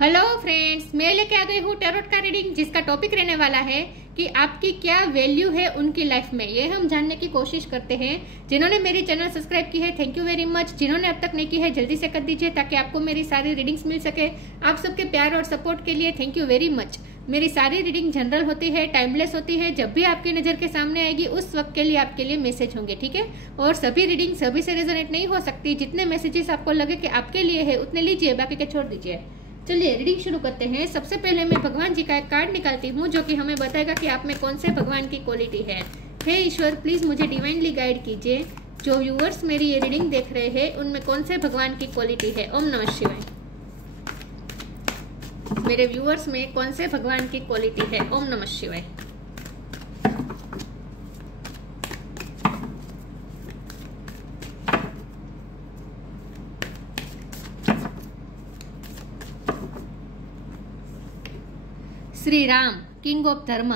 Hello friends, मैं लेके आ गई हूँ टैरोट का रीडिंग, जिसका टॉपिक रहने वाला है कि आपकी क्या वैल्यू है उनकी लाइफ में। ये हम जानने की कोशिश करते हैं। जिन्होंने मेरी चैनल सब्सक्राइब की है, थैंक यू वेरी मच। जिन्होंने अब तक नहीं की है, जल्दी से कर दीजिए ताकि आपको मेरी सारी रीडिंग्स मिल सके। आप सबके प्यार और सपोर्ट के लिए थैंक यू वेरी मच। मेरी सारी रीडिंग जनरल होती है, टाइमलेस होती है। जब भी आपकी नज़र के सामने आएगी उस वक्त के लिए आपके लिए मैसेज होंगे, ठीक है। और सभी रीडिंग सभी से रेजोनेट नहीं हो सकती। जितने मैसेजेस आपको लगे कि आपके लिए है उतने लीजिए, बाकी के छोड़ दीजिए। चलिए रीडिंग शुरू करते हैं। सबसे पहले मैं भगवान जी का एक कार्ड निकालती हूँ जो कि हमें बताएगा कि आप में कौन से भगवान की क्वालिटी है। हे ईश्वर, प्लीज मुझे डिवाइनली गाइड कीजिए। जो व्यूअर्स मेरी ये रीडिंग देख रहे हैं उनमें कौन से भगवान की क्वालिटी है। ओम नमः शिवाय। मेरे व्यूअर्स में कौन से भगवान की क्वालिटी है। ओम नमः शिवाय। श्री राम, किंग ऑफ धर्म।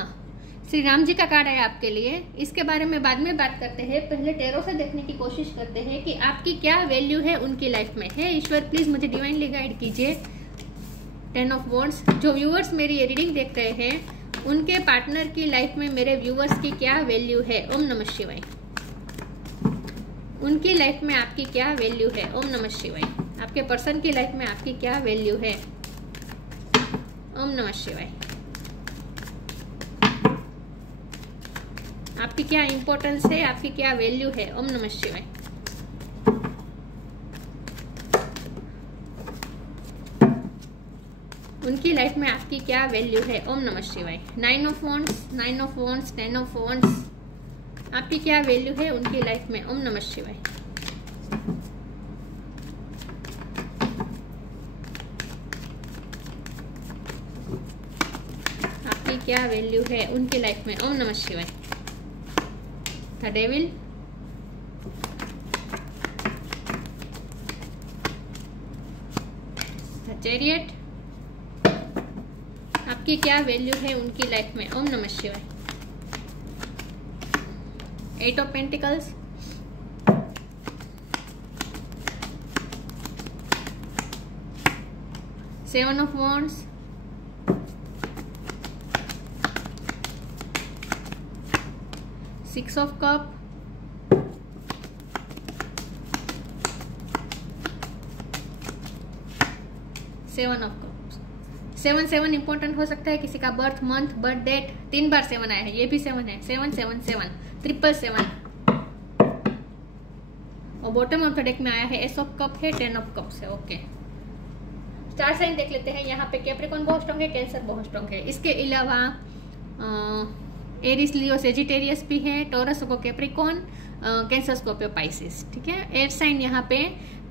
श्री राम जी का कार्ड है आपके लिए। इसके बारे में बाद में बात करते हैं। पहले टैरो से देखने की कोशिश करते हैं कि आपकी क्या वैल्यू है उनकी लाइफ में। है ईश्वर, प्लीज मुझे डिवाइनली गाइड कीजिए। 10 ऑफ वॉन्ड्स। जो व्यूअर्स मेरी ये रीडिंग देख रहे हैं उनके पार्टनर की लाइफ में मेरे व्यूअर्स की क्या वैल्यू है। ओम नमः शिवाय। उनकी लाइफ में आपकी क्या वैल्यू है। ओम नमः शिवाय। आपके पर्सन की लाइफ में आपकी क्या वैल्यू है। ओम नमः शिवाय। आपकी क्या इंपॉर्टेंस है, आपकी क्या वैल्यू है। ओम नमः शिवाय। उनकी लाइफ में आपकी क्या वैल्यू है। ओम नमः शिवाय। 9 of wands, 9 of wands, 10 of wands. आपकी क्या वैल्यू है उनकी लाइफ में। ओम नमः शिवाय। आपकी क्या वैल्यू है उनकी लाइफ में। ओम नमः शिवाय। The devil, the chariot। आपकी क्या वैल्यू है उनकी लाइफ में। ओम नमः शिवाय। 8 of pentacles, 7 of wands, 6 of cup, 7 of cup. 7 important हो सकता है। किसी का बर्थ मंथ, बर्थ डेट। 3 बार 7 आया है, ये भी 7 है। 7 7 7 777। और बॉटम ऑफ द डेक में आया है एस ऑफ कप है, 10 ऑफ कप्स है। ओके, स्टार साइन देख लेते हैं। यहाँ पे कैप्रिकॉर्न बहुत स्ट्रॉन्ग है, कैंसर बहुत स्ट्रॉन्ग है। इसके अलावा एरिस, लियो, सेजिटेरियस भी है, टॉरस को कैप्रिकॉर्न, कैंसर, स्कॉर्पियो, पाइसिस। ठीक है, एयर साइन यहाँ पे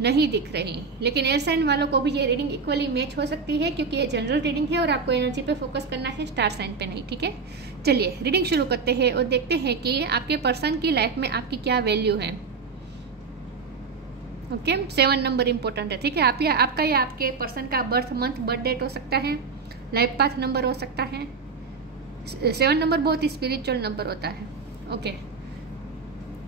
नहीं दिख रही, लेकिन एयर साइन वालों को भी ये रीडिंग इक्वली मैच हो सकती है क्योंकि ये जनरल रीडिंग है और आपको एनर्जी पे फोकस करना है, स्टार साइन पे नहीं। ठीक है, चलिए रीडिंग शुरू करते हैं और देखते हैं कि आपके पर्सन की लाइफ में आपकी क्या वैल्यू है। ओके, 7 नंबर इंपॉर्टेंट है। ठीक है, आपका या आपके पर्सन का बर्थ मंथ, बर्थ डेट हो सकता है, लाइफ पाथ नंबर हो सकता है। 7 नंबर बहुत ही स्पिरिचुअल नंबर होता है। ओके,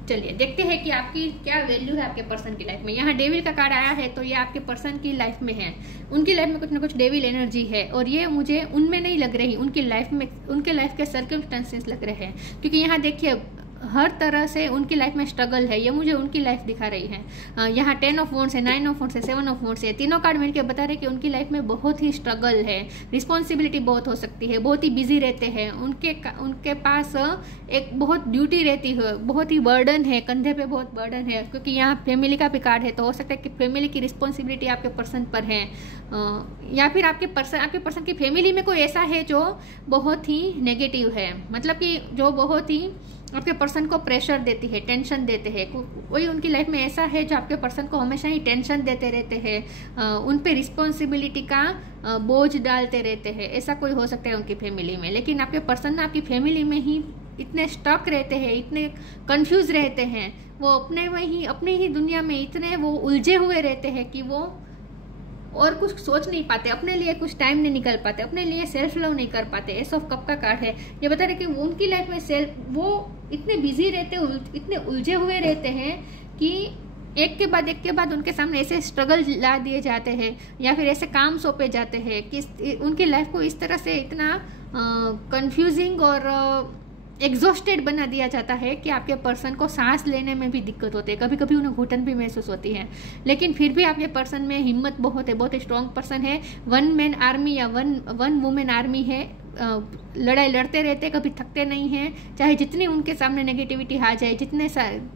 चलिए देखते हैं कि आपकी क्या वैल्यू है आपके पर्सन की लाइफ में। यहाँ डेविल का कार्ड आया है तो ये आपके पर्सन की लाइफ में है। उनकी लाइफ में कुछ ना कुछ डेविल एनर्जी है और ये मुझे उनमें नहीं लग रही, उनकी लाइफ में, उनके लाइफ के सर्कमस्टेंसेस लग रहे हैं। क्योंकि यहाँ देखिए हर तरह से उनकी लाइफ में स्ट्रगल है, ये मुझे उनकी लाइफ दिखा रही है। यहाँ 10 ऑफ वॉन्ड्स है, 9 ऑफ वॉन्ड्स है, 7 ऑफ वॉन्ड्स है। तीनों कार्ड मिलकर बता रहे कि उनकी लाइफ में बहुत ही स्ट्रगल है, रिस्पॉन्सिबिलिटी बहुत हो सकती है, बहुत ही बिजी रहते हैं। उनके पास एक बहुत ड्यूटी रहती है, बहुत ही बर्डन है, कंधे पे बहुत बर्डन है। क्योंकि यहाँ फैमिली का भी कार्ड है तो हो सकता है कि फैमिली की रिस्पॉन्सिबिलिटी आपके पर्सन पर है, या फिर आपके पर्सन की फैमिली में कोई ऐसा है जो बहुत ही नेगेटिव है, मतलब कि जो बहुत ही आपके पर्सन को प्रेशर देती है, टेंशन देते हैं। कोई उनकी लाइफ में ऐसा है जो आपके पर्सन को हमेशा ही टेंशन देते रहते हैं, उन पे रिस्पॉन्सिबिलिटी का बोझ डालते रहते हैं। ऐसा कोई हो सकता है उनकी फैमिली में। लेकिन आपके पर्सन आपकी फैमिली में ही इतने स्टक रहते हैं, इतने कंफ्यूज रहते हैं, वो अपने ही दुनिया में इतने वो उलझे हुए रहते हैं कि वो और कुछ सोच नहीं पाते, अपने लिए कुछ टाइम नहीं निकाल पाते, अपने लिए सेल्फ लव नहीं कर पाते। एस ऑफ कप का कार्ड है, ये बता रहे कि उनकी लाइफ में वो इतने बिजी रहते, इतने उलझे हुए रहते हैं कि एक के बाद उनके सामने ऐसे स्ट्रगल ला दिए जाते हैं या फिर ऐसे काम सौंपे जाते हैं कि उनकी लाइफ को इस तरह से इतना कंफ्यूजिंग और एग्जॉस्टेड बना दिया जाता है कि आपके पर्सन को सांस लेने में भी दिक्कत होती है, कभी कभी उन्हें घुटन भी महसूस होती है। लेकिन फिर भी आपके पर्सन में हिम्मत बहुत है, बहुत स्ट्रॉन्ग पर्सन है, वन मैन आर्मी या वन वुमेन आर्मी है, लड़ाई लड़ते रहते, कभी थकते नहीं हैं, चाहे जितनी उनके सामने नेगेटिविटी आ जाए, जितने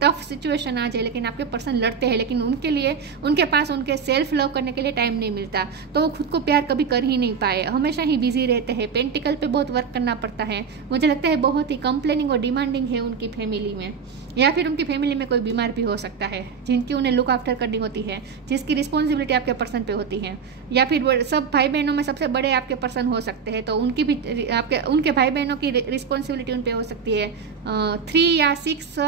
टफ सिचुएशन आ जाए, लेकिन आपके पर्सन लड़ते हैं। लेकिन उनके लिए उनके पास उनके सेल्फ लव करने के लिए टाइम नहीं मिलता, तो वो खुद को प्यार कभी कर ही नहीं पाए, हमेशा ही बिजी रहते हैं, पेंटिकल पे बहुत वर्क करना पड़ता है। मुझे लगता है बहुत ही कंप्लेनिंग और डिमांडिंग है उनकी फैमिली में, या फिर उनकी फैमिली में कोई बीमार भी हो सकता है जिनकी उन्हें लुक आफ्टर करनी होती है, जिसकी रिस्पॉन्सिबिलिटी आपके पर्सन पे होती है। या फिर सब भाई बहनों में सबसे बड़े आपके पर्सन हो सकते हैं, तो उनकी भी उनके भाई बहनों की रिस्पॉन्सिबिलिटी उन पे हो सकती है। 3 या 6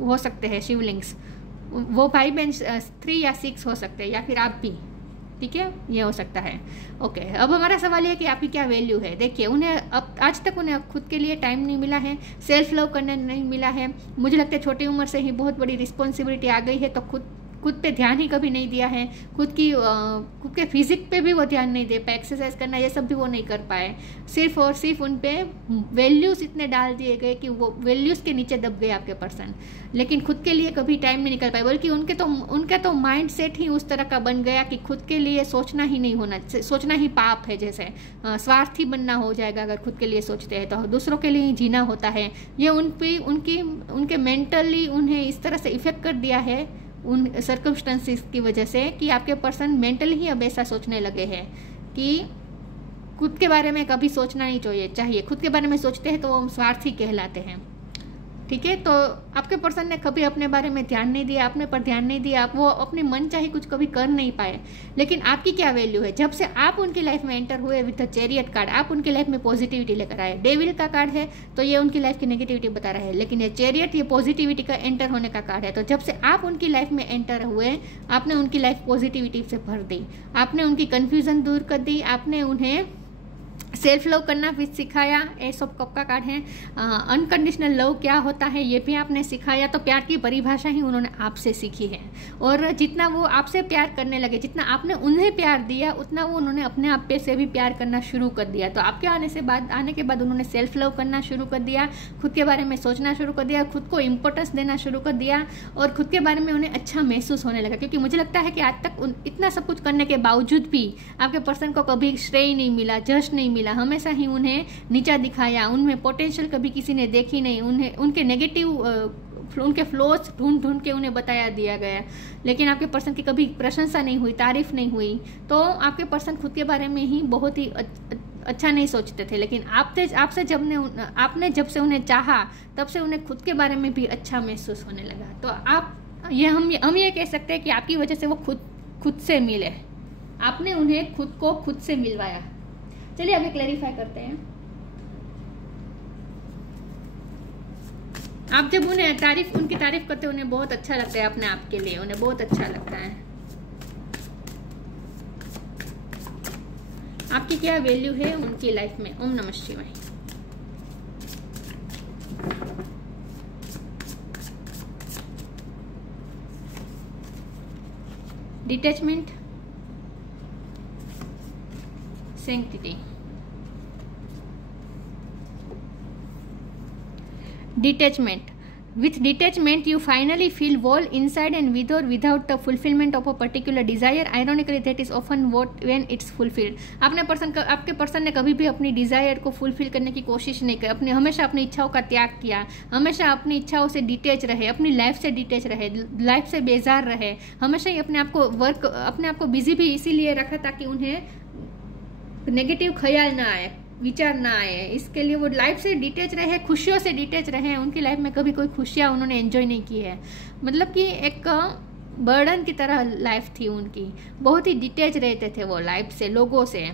हो सकते हैं शिवलिंग्स, वो भाई बहन 3 या 6 हो सकते हैं, या फिर आप भी, ठीक है, ये हो सकता है। ओके, अब हमारा सवाल ये है कि आपकी क्या वैल्यू है। देखिए, उन्हें अब आज तक उन्हें खुद के लिए टाइम नहीं मिला है, सेल्फ लव करने नहीं मिला है। मुझे लगता है छोटी उम्र से ही बहुत बड़ी रिस्पॉन्सिबिलिटी आ गई है, तो खुद पे ध्यान ही कभी नहीं दिया है, खुद के फिजिक पे भी वो ध्यान नहीं दे पाए, एक्सरसाइज करना ये सब भी वो नहीं कर पाए। सिर्फ और सिर्फ उन पे वैल्यूज इतने डाल दिए गए कि वो वैल्यूज के नीचे दब गए आपके पर्सन, लेकिन खुद के लिए कभी टाइम नहीं निकल पाए। बल्कि उनके तो माइंड सेट ही उस तरह का बन गया कि खुद के लिए सोचना ही नहीं होना, सोचना ही पाप है, जैसे स्वार्थी बनना हो जाएगा अगर खुद के लिए सोचते हैं, तो दूसरों के लिए ही जीना होता है। ये उनके मेंटली उन्हें इस तरह से इफेक्ट कर दिया है उन सर्कमस्टेंसेस की वजह से कि आपके पर्सन मेंटली ही अब ऐसा सोचने लगे हैं कि खुद के बारे में कभी सोचना नहीं चाहिए। खुद के बारे में सोचते हैं तो वो स्वार्थी कहलाते हैं, ठीक है। तो आपके पर्सन ने कभी अपने बारे में ध्यान नहीं दिया, अपने पर ध्यान नहीं दिया, वो अपने मन चाहे कुछ कभी कर नहीं पाए। लेकिन आपकी क्या वैल्यू है? जब से आप उनकी लाइफ में एंटर हुए विद द चैरियट कार्ड, आप उनकी लाइफ में पॉजिटिविटी लेकर आए। डेविल का कार्ड है तो ये उनकी लाइफ की नेगेटिविटी बता रहा है, लेकिन ये चैरियट ये पॉजिटिविटी का एंटर होने का कार्ड है। तो जब से आप उनकी लाइफ में एंटर हुए, आपने उनकी लाइफ पॉजिटिविटी से भर दी, आपने उनकी कन्फ्यूजन दूर कर दी, आपने उन्हें सेल्फ लव करना भी सिखाया। एस ऑफ कप का कार्ड है, अनकंडीशनल लव क्या होता है ये भी आपने सिखाया। तो प्यार की परिभाषा ही उन्होंने आपसे सीखी है, और जितना वो आपसे प्यार करने लगे, जितना आपने उन्हें प्यार दिया, उतना वो उन्होंने अपने आप पे से भी प्यार करना शुरू कर दिया। तो आपके आने के बाद उन्होंने सेल्फ लव करना शुरू कर दिया, खुद के बारे में सोचना शुरू कर दिया, खुद को इम्पोर्टेंस देना शुरू कर दिया, और खुद के बारे में उन्हें अच्छा महसूस होने लगा। क्योंकि मुझे लगता है कि आज तक इतना सब कुछ करने के बावजूद भी आपके पर्सन को कभी श्रेय नहीं मिला, जश नहीं मिला, हमेशा ही उन्हें नीचा दिखाया, उनमें पोटेंशियल कभी किसी ने देखी नहीं, उन्हें उनके नेगेटिव उनके फ्लॉज ढूंढ के उन्हें बताया दिया गया। लेकिन आपके पर्सन की कभी प्रशंसा नहीं हुई, तारीफ नहीं हुई। तो आपके पर्सन खुद के बारे में ही बहुत ही अच्छा नहीं सोचते थे। लेकिन आपने जब से उन्हें चाहा, तब से उन्हें खुद के बारे में भी अच्छा महसूस होने लगा। तो हम ये कह सकते हैं कि आपकी वजह से वो खुद से मिले, आपने उन्हें खुद को खुद से मिलवाया। चलिए अभी क्लैरिफाई करते हैं। आप जब उनकी तारीफ करते हैं, उन्हें बहुत अच्छा लगता है, अपने आप के लिए उन्हें बहुत अच्छा लगता है। आपकी क्या वैल्यू है उनकी लाइफ में? ओम नमः शिवाय। Detachment, sanctity, detachment. With detachment, you finally feel whole inside and with or without the fulfillment of a particular desire. Ironically, that is often when it's fulfilled. आपके पर्सन ने कभी भी अपनी डिजायर को फुलफिल करने की कोशिश नहीं की, हमेशा अपनी इच्छाओं का त्याग किया, हमेशा अपनी इच्छाओं से डिटेच रहे, अपनी लाइफ से डिटेच रहे, लाइफ से बेजार रहे, हमेशा ही अपने आप को बिजी भी इसीलिए रखा ताकि उन्हें नेगेटिव ख्याल ना आए, विचार ना आए। इसके लिए वो लाइफ से डिटेच रहे, खुशियों से डिटेच रहे। उनकी लाइफ में कभी कोई खुशियाँ उन्होंने एंजॉय नहीं की है, मतलब कि एक बर्डन की तरह लाइफ थी उनकी। बहुत ही डिटेच रहते थे वो लाइफ से, लोगों से,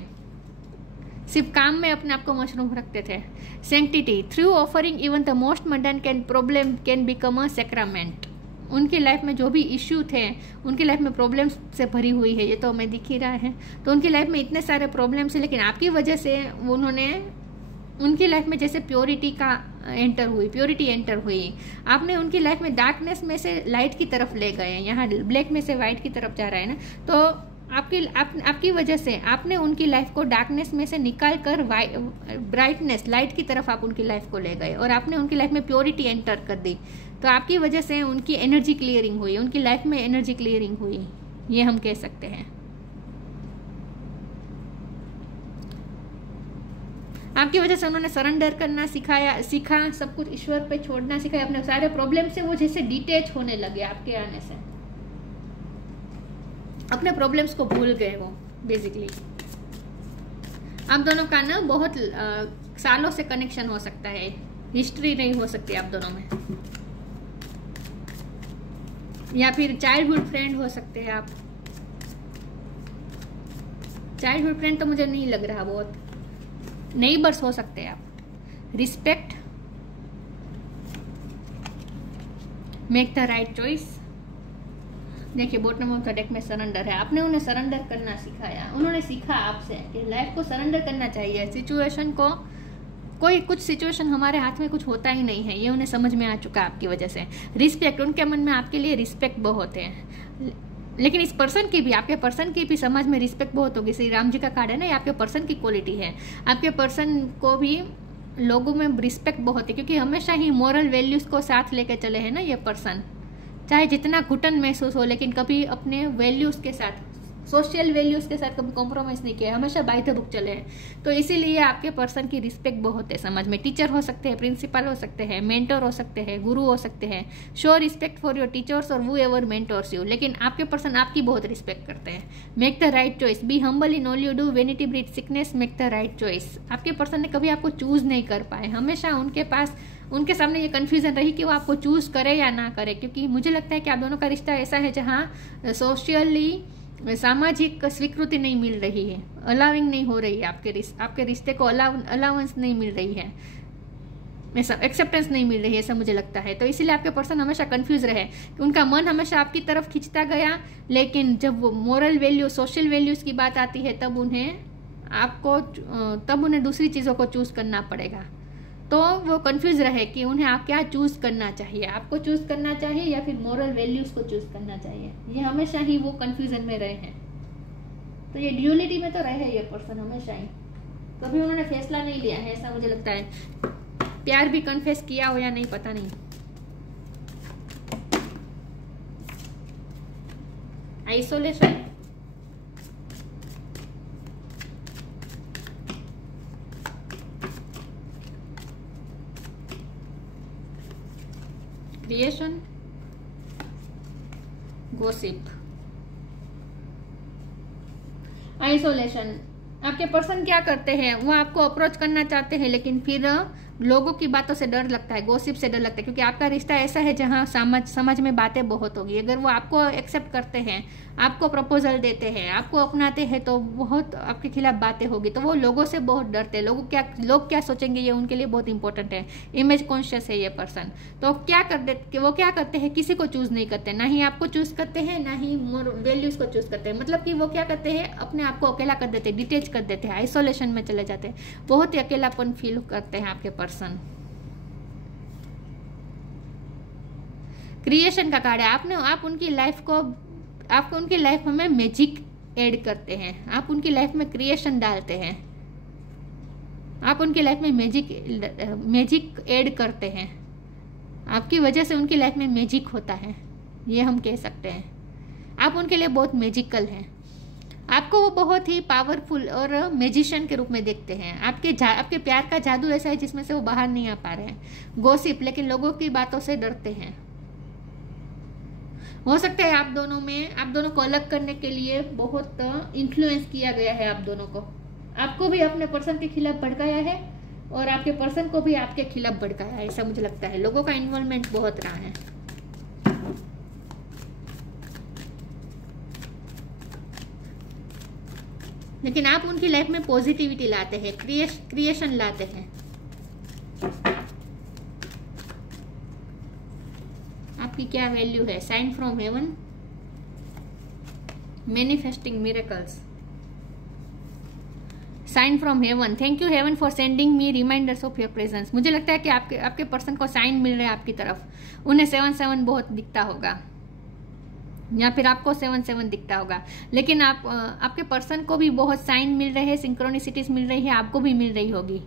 सिर्फ काम में अपने आप को मशरूफ रखते थे। Sanctity, through offering even the most Mandan problem can become a sacrament. उनकी लाइफ में जो भी इश्यू थे, उनकी लाइफ में प्रॉब्लम्स से भरी हुई है, ये तो हमें दिख ही रहा है। तो उनकी लाइफ में इतने सारे प्रॉब्लम्स हैं, लेकिन आपकी वजह से उन्होंने उनकी लाइफ में जैसे प्योरिटी एंटर हुई, आपने उनकी लाइफ में डार्कनेस में से लाइट की तरफ ले गए, यहाँ ब्लैक में से वाइट की तरफ जा रहा है ना, तो आपकी वजह से आपने उनकी लाइफ को डार्कनेस में से निकाल कर ब्राइटनेस लाइट की तरफ आप उनकी लाइफ को ले गए और आपने उनकी लाइफ में प्योरिटी एंटर कर दी। तो आपकी वजह से उनकी एनर्जी क्लियरिंग हुई, उनकी लाइफ में एनर्जी क्लियरिंग हुई, ये हम कह सकते हैं। आपकी वजह से उन्होंने सरेंडर करना सीखा, सब कुछ ईश्वर पे छोड़ना सीखा, अपने सारे प्रॉब्लम से वो जैसे डिटेच होने लगे आपके आने से, अपने प्रॉब्लम्स को भूल गए वो बेसिकली। आप दोनों का ना बहुत सालों से कनेक्शन हो सकता है, हिस्ट्री नहीं हो सकती आप दोनों में, या फिर चाइल्डहुड फ्रेंड हो सकते हैं आप। चाइल्डहुड फ्रेंड तो मुझे नहीं लग रहा, बहुत नेबर्स हो सकते हैं आप। Respect, make the right choice. देखिए बॉटम ऑफ द डेक में सरेंडर है, आपने उन्हें सरेंडर करना सिखाया, उन्होंने सीखा आपसे कि लाइफ को सरेंडर करना चाहिए, सिचुएशन को, कुछ सिचुएशन हमारे हाथ में कुछ होता ही नहीं है, ये उन्हें समझ में आ चुका है आपकी वजह से। रिस्पेक्ट, उनके मन में आपके लिए रिस्पेक्ट बहुत है, लेकिन इस पर्सन की भी, आपके पर्सन की भी समाज में रिस्पेक्ट बहुत होगी। श्री राम जी का कार्ड है ना, ये आपके पर्सन की क्वालिटी है, आपके पर्सन को भी लोगों में रिस्पेक्ट बहुत है, क्योंकि हमेशा ही मॉरल वैल्यूज को साथ लेके चले हैं ना ये पर्सन, चाहे जितना घुटन महसूस हो, लेकिन कभी अपने वैल्यूज के साथ, सोशल वैल्यूज के साथ कभी कॉम्प्रोमाइज नहीं किया, हमेशा बाय द बुक चले हैं। तो इसीलिए आपके पर्सन की रिस्पेक्ट बहुत है समाज में। टीचर हो सकते हैं, प्रिंसिपल हो सकते हैं, मेंटर हो सकते हैं, गुरु हो सकते हैं। Show respect for your teachers और वो एवर मेंटोर्स यू, लेकिन आपके पर्सन आपकी बहुत रिस्पेक्ट करते हैं। Make the right choice, be humble in all you do, vanity breed sickness, make the right choice. आपके पर्सन ने कभी आपको चूज नहीं कर पाए, हमेशा उनके सामने ये कंफ्यूजन रही कि वो आपको चूज करे या ना करे, क्योंकि मुझे लगता है कि आप दोनों का रिश्ता ऐसा है जहाँ सोशली, सामाजिक स्वीकृति नहीं मिल रही है, अलाउिंग नहीं हो रही है, आपके रिश्ते को अलाउंस नहीं मिल रही है, ऐसा एक्सेप्टेंस नहीं मिल रही है, ऐसा मुझे लगता है। तो इसीलिए आपके पर्सन हमेशा कंफ्यूज रहे, उनका मन हमेशा आपकी तरफ खींचता गया, लेकिन जब वो मोरल वैल्यू, सोशल वैल्यूज की बात आती है तब उन्हें दूसरी चीज़ों को चूज करना पड़ेगा। तो वो कंफ्यूज रहे कि उन्हें आप क्या चूज करना चाहिए, आपको चूज करना चाहिए या फिर मॉरल वैल्यूज को चूज करना चाहिए, ये हमेशा ही वो कंफ्यूजन में रहे हैं। तो ये ड्यूअलिटी में तो रहे ये पर्सन हमेशा ही, कभी उन्होंने फैसला नहीं लिया है, ऐसा मुझे लगता है। प्यार भी कन्फेस किया हो या नहीं पता नहीं। Isolation, creation, gossip, isolation. आपके पर्सन क्या करते हैं, वो आपको अप्रोच करना चाहते हैं, लेकिन फिर लोगों की बातों से डर लगता है, गॉसिप से डर लगता है, क्योंकि आपका रिश्ता ऐसा है जहां समझ में बातें बहुत होगी। अगर वो आपको एक्सेप्ट करते हैं, आपको प्रपोजल देते हैं, आपको अपनाते हैं, तो बहुत आपके खिलाफ बातें होगी। तो वो लोगों से बहुत डरते हैं, लोग क्या सोचेंगे, ये उनके लिए बहुत इंपॉर्टेंट है। इमेज कॉन्शियस है ये पर्सन। तो वो क्या करते हैं, किसी को चूज नहीं करते, ना ही आपको चूज करते हैं, ना ही वैल्यूज को चूज करते हैं। मतलब कि वो क्या करते हैं, अपने आप को अकेला कर देते हैं, डिटेच कर देते हैं, आइसोलेशन में चले जाते हैं, बहुत ही अकेलापन फील करते हैं आपके पर्सन। क्रिएशन का कार्ड है, आप उनकी लाइफ में मैजिक ऐड करते हैं, आप उनकी लाइफ में क्रिएशन डालते हैं, आप उनकी लाइफ में मैजिक ऐड करते हैं, आपकी वजह से उनकी लाइफ में मैजिक होता है, ये हम कह सकते हैं। आप उनके लिए बहुत मैजिकल हैं, आपको वो बहुत ही पावरफुल और मैजिशियन के रूप में देखते हैं। आपके प्यार का जादू ऐसा है जिसमें से वो बाहर नहीं आ पा रहे हैं। गॉसिप, लेकिन लोगों की बातों से डरते हैं। हो सकता है आप दोनों को अलग करने के लिए बहुत इन्फ्लुएंस किया गया है, आप दोनों को, आपको भी अपने पर्सन के खिलाफ भड़काया है और आपके पर्सन को भी आपके खिलाफ भड़काया है, ऐसा मुझे लगता है। लोगों का इन्वॉल्वमेंट बहुत रहा है। लेकिन आप उनकी लाइफ में पॉजिटिविटी लाते हैं, क्रिएशन लाते हैं। आपकी क्या वैल्यू है, sign from heaven, manifesting miracles, sign from heaven, thank you heaven for sending me reminders of your presence. मुझे लगता है कि आपके पर्सन को साइन मिल रहे हैं आपकी तरफ, उन्हें 7-7 बहुत दिखता होगा, या फिर आपको 7-7 दिखता होगा, लेकिन आपके पर्सन को भी बहुत साइन मिल रहे हैं, सिंक्रोनिसिटीज मिल रही है, आपको भी मिल रही होगी।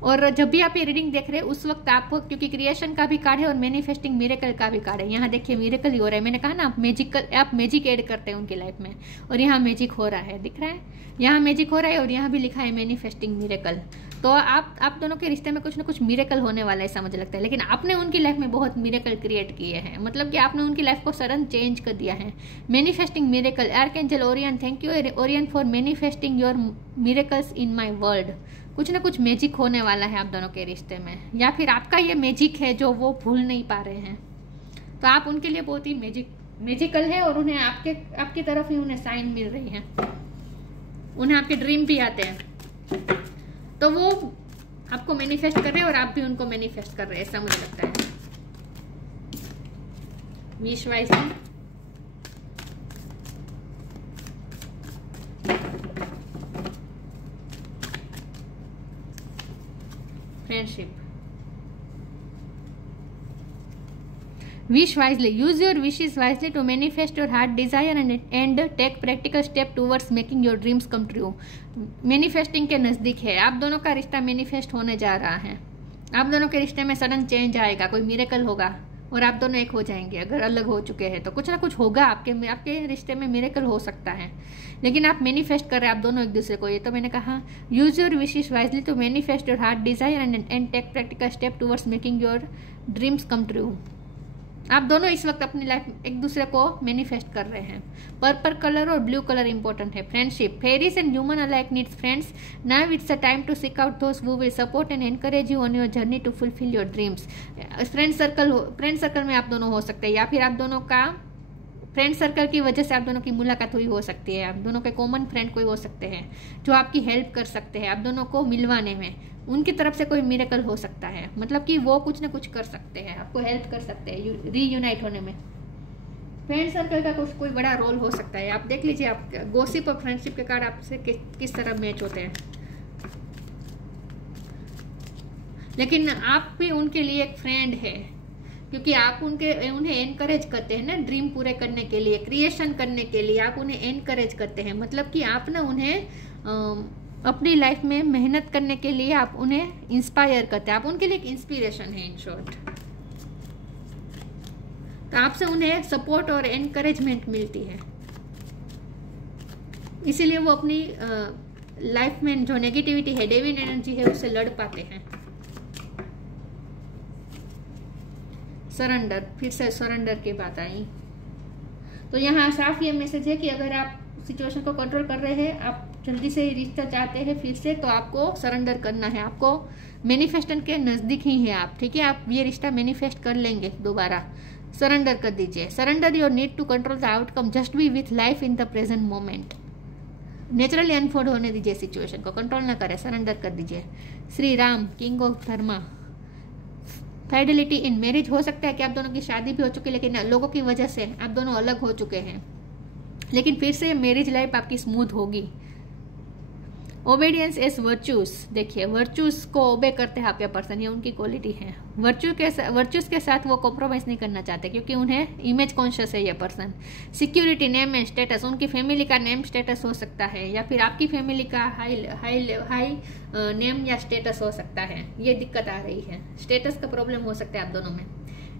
और जब भी आप ये रीडिंग देख रहे हैं उस वक्त आपको, क्योंकि क्रिएशन का भी कार्ड है और मैनिफेस्टिंग मिरेकल का भी कार्ड है, यहाँ देखिए मिरेकल ही हो रहा है। मैंने कहा ना आप मैजिक ऐड करते हैं उनकी लाइफ में, और यहाँ मैजिक हो रहा है, दिख रहा है, यहाँ मैजिक हो रहा है और यहाँ भी लिखा है मैनिफेस्टिंग मिरेकल। तो आप दोनों के रिश्ते में कुछ ना कुछ मिरेकल होने वाला है ऐसा मुझे लगता है। लेकिन आपने उनकी लाइफ में बहुत मिरेकल क्रिएट किए हैं, मतलब कि आपने उनकी लाइफ को सडन चेंज कर दिया है। Manifesting miracle, archangel Orion, thank you Orion for manifesting your miracles in my world. कुछ ना कुछ मैजिक होने वाला है आप दोनों के रिश्ते में, या फिर आपका ये मैजिक है जो वो भूल नहीं पा रहे हैं। तो आप उनके लिए बहुत ही मैजिकल है, और उन्हें आपकी तरफ ही उन्हें साइन मिल रही है, उन्हें आपके ड्रीम भी आते हैं, तो वो आपको मैनिफेस्ट कर रहे हैं और आप भी उनको मैनिफेस्ट कर रहे हैं, ऐसा मुझे लगता है। Wish wisely, friendship, wish wisely, use your wishes wisely to manifest your heart desire and take practical step towards making your dreams come true। Manifesting के नज़दीक है, आप दोनों का रिश्ता मैनिफेस्ट होने जा रहा है, आप दोनों के रिश्ते में सडन चेंज आएगा, कोई मिरेकल होगा और आप दोनों एक हो जाएंगे। अगर अलग हो चुके हैं तो कुछ ना कुछ होगा, आपके रिश्ते में मिरेकल हो सकता है, लेकिन आप मैनिफेस्ट कर रहे हैं आप दोनों एक दूसरे को। ये तो मैंने कहा, use your wishes wisely to manifest your heart desire and take practical step towards making your dreams come true. आप दोनों इस वक्त अपनी लाइफ एक दूसरे को मैनिफेस्ट कर रहे हैं। पर्पल कलर और ब्लू कलर इंपॉर्टेंट है। Friendship, fairies and human alike needs friends, now it's a time to seek out those who will support and encourage you on your journey to fulfil your dreams. Friend circle में आप दोनों हो सकते हैं, या फिर आप दोनों का फ्रेंड सर्कल की वजह से आप दोनों की मुलाकात हुई हो सकती है। आप दोनों के कॉमन फ्रेंड कोई हो सकते हैं जो आपकी हेल्प कर सकते हैं आप दोनों को मिलवाने में। उनकी तरफ से कोई मिरेकल हो सकता है, मतलब कि वो कुछ ना कुछ कर सकते हैं, आपको हेल्प कर सकते हैं रीयूनाइट होने में। फ्रेंड सर्कल का कोई बड़ा रोल हो सकता है। आप देख लीजिए, आप गॉसिप और फ्रेंडशिप के कार्ड आपसे किस तरह मैच होते हैं। लेकिन आप भी उनके लिए एक फ्रेंड है, क्योंकि आप उन्हें एनकरेज करते हैं ना, ड्रीम पूरे करने के लिए, क्रिएशन करने के लिए आप उन्हें एनकरेज करते हैं। मतलब कि आप ना उन्हें अपनी लाइफ में मेहनत करने के लिए आप उन्हें इंस्पायर करते हैं, आप उनके लिए एक इंस्पिरेशन है इन शॉर्ट। तो आपसे उन्हें सपोर्ट और एनकरेजमेंट मिलती है, इसीलिए वो अपनी लाइफ में जो नेगेटिविटी है, डेविन एनर्जी है, उससे लड़ पाते हैं। सरेंडर, फिर से सरेंडर की बात आई। तो यहाँ साफ ये मैसेज है कि अगर आप सिचुएशन को कंट्रोल कर रहे हैं, आप जल्दी से रिश्ता चाहते हैं फिर से, तो आपको सरेंडर करना है। आपको मैनिफेस्टेशन के नजदीक ही है आप, ठीक है, आप ये रिश्ता मैनिफेस्ट कर लेंगे दोबारा। सरेंडर कर दीजिए। Surrender your need to control the outcome, just be with life in the present moment. Naturally unfold होने दीजिए सिचुएशन को, कंट्रोल ना करें, सरेंडर कर दीजिए। Shri Ram, king of Dharma. Fidelity in marriage, हो सकता है कि आप दोनों की शादी भी हो चुकी है, लेकिन लोगों की वजह से आप दोनों अलग हो चुके हैं, लेकिन फिर से मैरिज लाइफ आपकी स्मूथ होगी। ओबेडियंस एज वर्च्यूज, देखिए वर्च्यूज को ओबे करते हैं आपके पर्सन, ये उनकी क्वालिटी है। वर्च्यूज के साथ वो कॉम्प्रोमाइज नहीं करना चाहते, क्योंकि उन्हें इमेज कॉन्शियस है ये person. Security, name and status, उनकी फैमिली का नेम स्टेटस हो सकता है, या फिर आपकी फैमिली का हाई नेम या स्टेटस हो सकता है। ये दिक्कत आ रही है, स्टेटस का प्रॉब्लम हो सकता है आप दोनों में।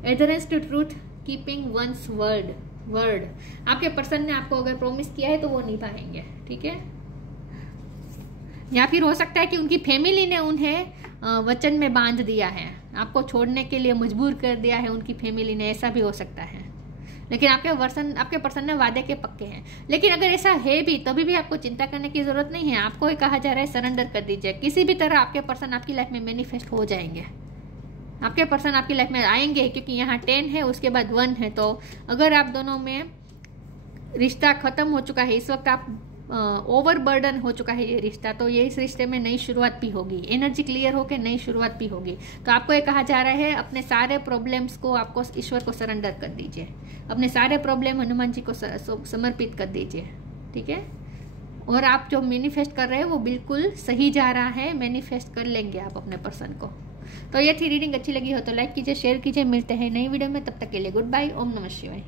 Adherence to truth, keeping one's word, आपके पर्सन ने आपको अगर प्रॉमिस किया है तो वो निभाएंगे, ठीक है। या फिर हो सकता है कि उनकी फैमिली ने उन्हें वचन में बांध दिया है, आपको छोड़ने के लिए मजबूर कर दिया है उनकी फैमिली ने, ऐसा भी हो सकता है। लेकिन आपके पर्सन ने वादे के पक्के हैं। लेकिन अगर ऐसा है भी, तभी भी आपको चिंता करने की जरूरत नहीं है। आपको कहा जा रहा है सरेंडर कर दीजिए। किसी भी तरह आपके पर्सन आपकी लाइफ में मैनिफेस्ट हो जाएंगे, आपके पर्सन आपकी लाइफ में आएंगे, क्योंकि यहाँ 10 है, उसके बाद 1 है। तो अगर आप दोनों में रिश्ता खत्म हो चुका है, इस वक्त आप ओवरबर्डन हो चुका है ये रिश्ता, तो ये इस रिश्ते में नई शुरुआत भी होगी, एनर्जी क्लियर होकर नई शुरुआत भी होगी। तो आपको ये कहा जा रहा है अपने सारे प्रॉब्लम्स को आपको ईश्वर को सरेंडर कर दीजिए, अपने सारे प्रॉब्लम हनुमान जी को समर्पित कर दीजिए, ठीक है। और आप जो मैनिफेस्ट कर रहे हैं वो बिल्कुल सही जा रहा है, मैनिफेस्ट कर लेंगे आप अपने पर्सन को। तो ये थी रीडिंग, अच्छी लगी हो तो लाइक कीजिए, शेयर कीजिए। मिलते हैं नई वीडियो में, तब तक के लिए गुड बाय। ओम नमः शिवाय।